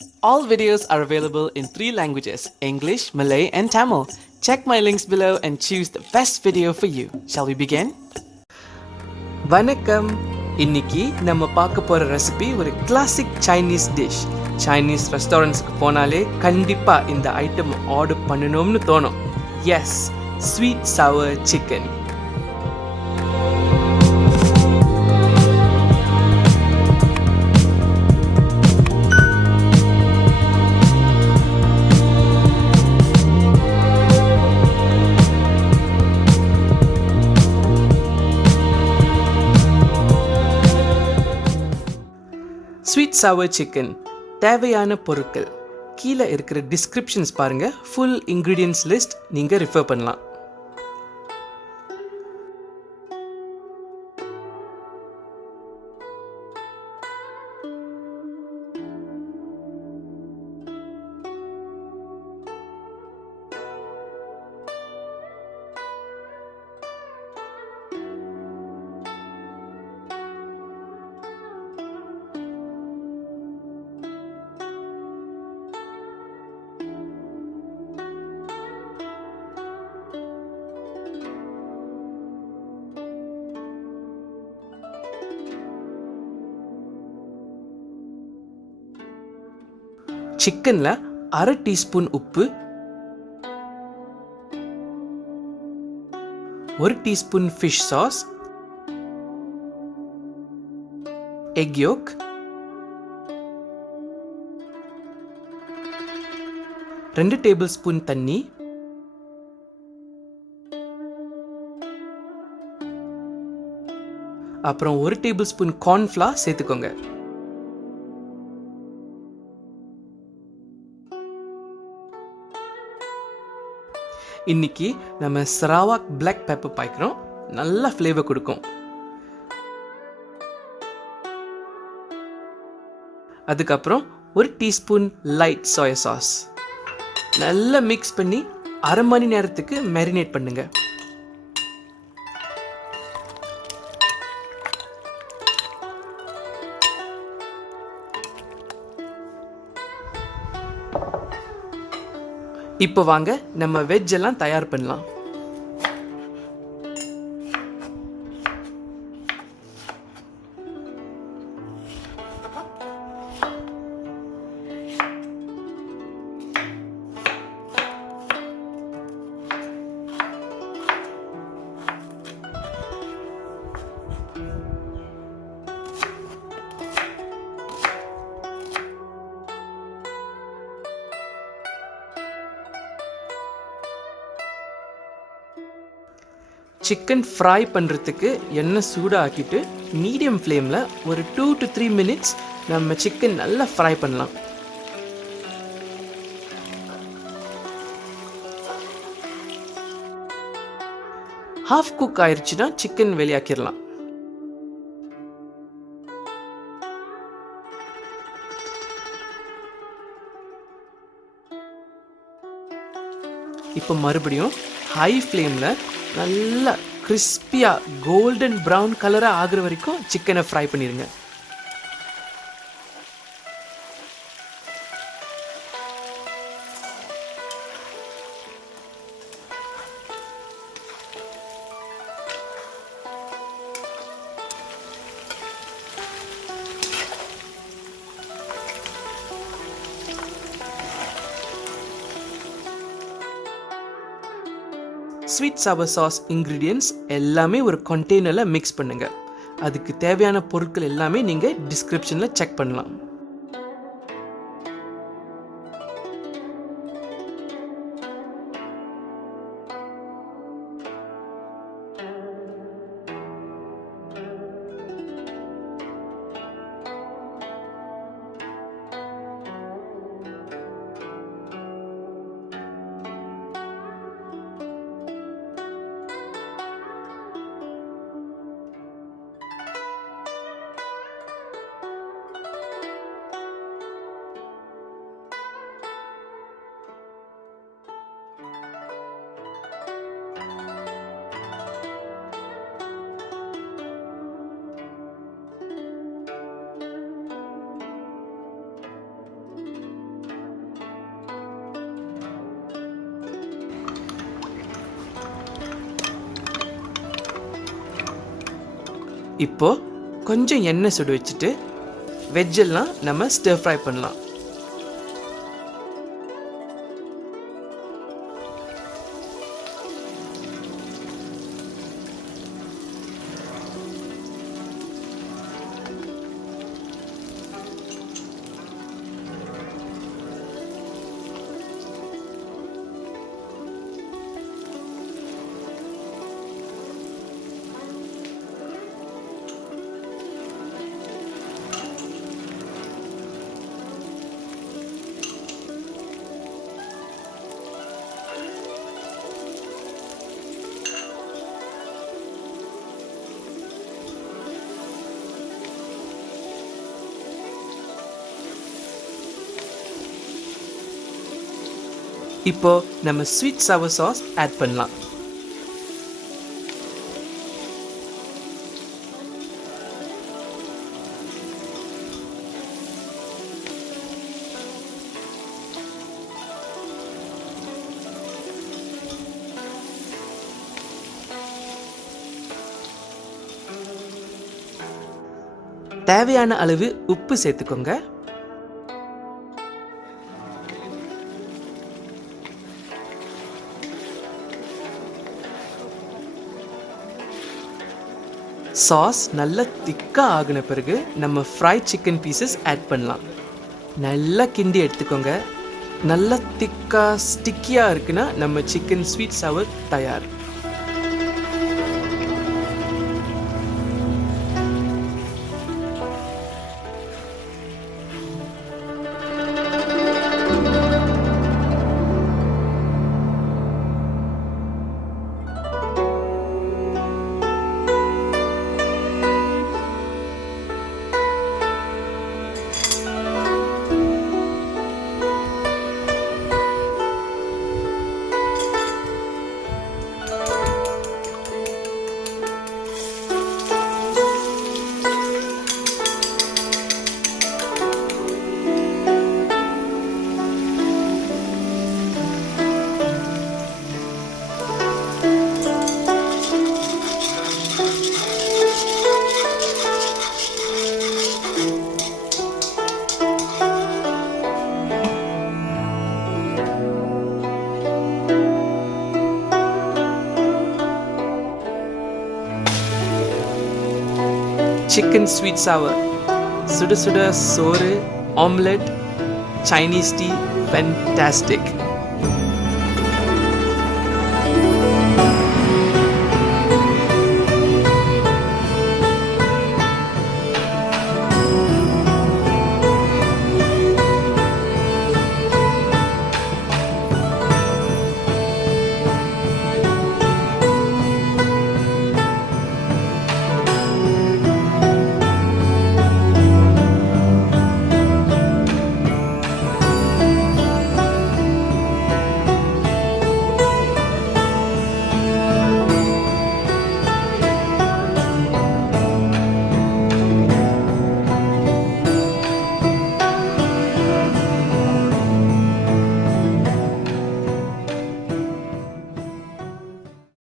All videos are available in 3 languages, English, Malay and Tamil. Check my links below and choose the best video for you. Shall we begin? வணக்கம். இன்னைக்கு நம்ம பார்க்க போற recipe ஒரு classic Chinese dish. Chinese ரெஸ்டாரண்ட்ஸ்க்கு போனாலே கண்டிப்பா இந்த ஐட்டம் ஆர்டர் பண்ணணும்னு தோணும். Yes, sweet sour chicken. Sweet sour chicken தேவையான பொருட்கள் கீழே இருக்கிற டிஸ்கிரிப்ஷன்ஸ் பாருங்க. ஃபுல் இன்கிரீடியன்ட்ஸ் லிஸ்ட் நீங்க ரெஃபர் பண்ணலாம். சிக்கன்ல 1/2 டீஸ்பூன் உப்பு, 1 teaspoon fish sauce, egg yolk, 2 tablespoon தண்ணி, அப்புறம் 1 டேபிள்ஸ்பூன் கார்ன்ஃப்ளவர் சேர்த்துக்கோங்க. இன்னைக்கு நம்ம சராவாக் பிளாக் பெப்பர் பாய்க்கிறோம். நல்ல ஃப்ளேவர் கொடுக்கும். அதுக்கப்புறம் 1 டீஸ்பூன் லைட் சோயா சாஸ். நல்லா மிக்ஸ் பண்ணி 1/2 மணி நேரத்துக்கு மேரினேட் பண்ணுங்க. இப்போ வாங்க நம்ம வெஜ் எல்லாம் தயார் பண்ணலாம். சிக்கன் ஃப்ரை பண்ணுறதுக்கு எண்ணெய் சூடாக்கிட்டு மீடியம் ஃப்ளேமில் ஒரு 2 to 3 மினிட்ஸ் நம்ம சிக்கன் நல்லா ஃப்ரை பண்ணலாம். ஹாஃப் குக் ஆயிடுச்சுன்னா சிக்கன் வெளியாக்கிடலாம். இப்போ மறுபடியும் ஹை ஃப்ளேமில் நல்லா கிறிஸ்பியாக கோல்டன் ப்ரௌன் கலராக ஆகுற வரைக்கும் சிக்கனை ஃப்ரை பண்ணிடுங்க. ஸ்வீட் சவர் சாஸ் இன்க்ரீடியன்ட்ஸ் எல்லாமே ஒரு கண்டெய்னரில் மிக்ஸ் பண்ணுங்க. அதுக்கு தேவையான பொருட்கள் எல்லாமே நீங்கள் டிஸ்கிரிப்ஷனில் செக் பண்ணலாம். இப்போ கொஞ்சம் எண்ணெய் சுடு வச்சுட்டு வெஜ்ஜெல்லாம் நம்ம ஸ்டர் ஃப்ரை பண்ணலாம். இப்போ நம்ம ஸ்வீட் சவர் சாஸ் ஆட் பண்ணலாம். தேவையான அளவு உப்பு சேர்த்துக்கோங்க. சாஸ் நல்லா திக்கா ஆகின பிறகு நம்ம ஃப்ரைட் சிக்கன் பீசஸ் ஆட் பண்ணலாம். நல்லா கிண்டி எடுத்துக்கோங்க. நல்லா திக்கா ஸ்டிக்கியாக இருக்குன்னா நம்ம சிக்கன் ஸ்வீட் சவர் தயார். சிக்கன் ஸ்வீட் சவர், சுட சுட சோறு, ஆம்லெட், சைனீஸ் டீ, ஃபேண்டாஸ்டிக்.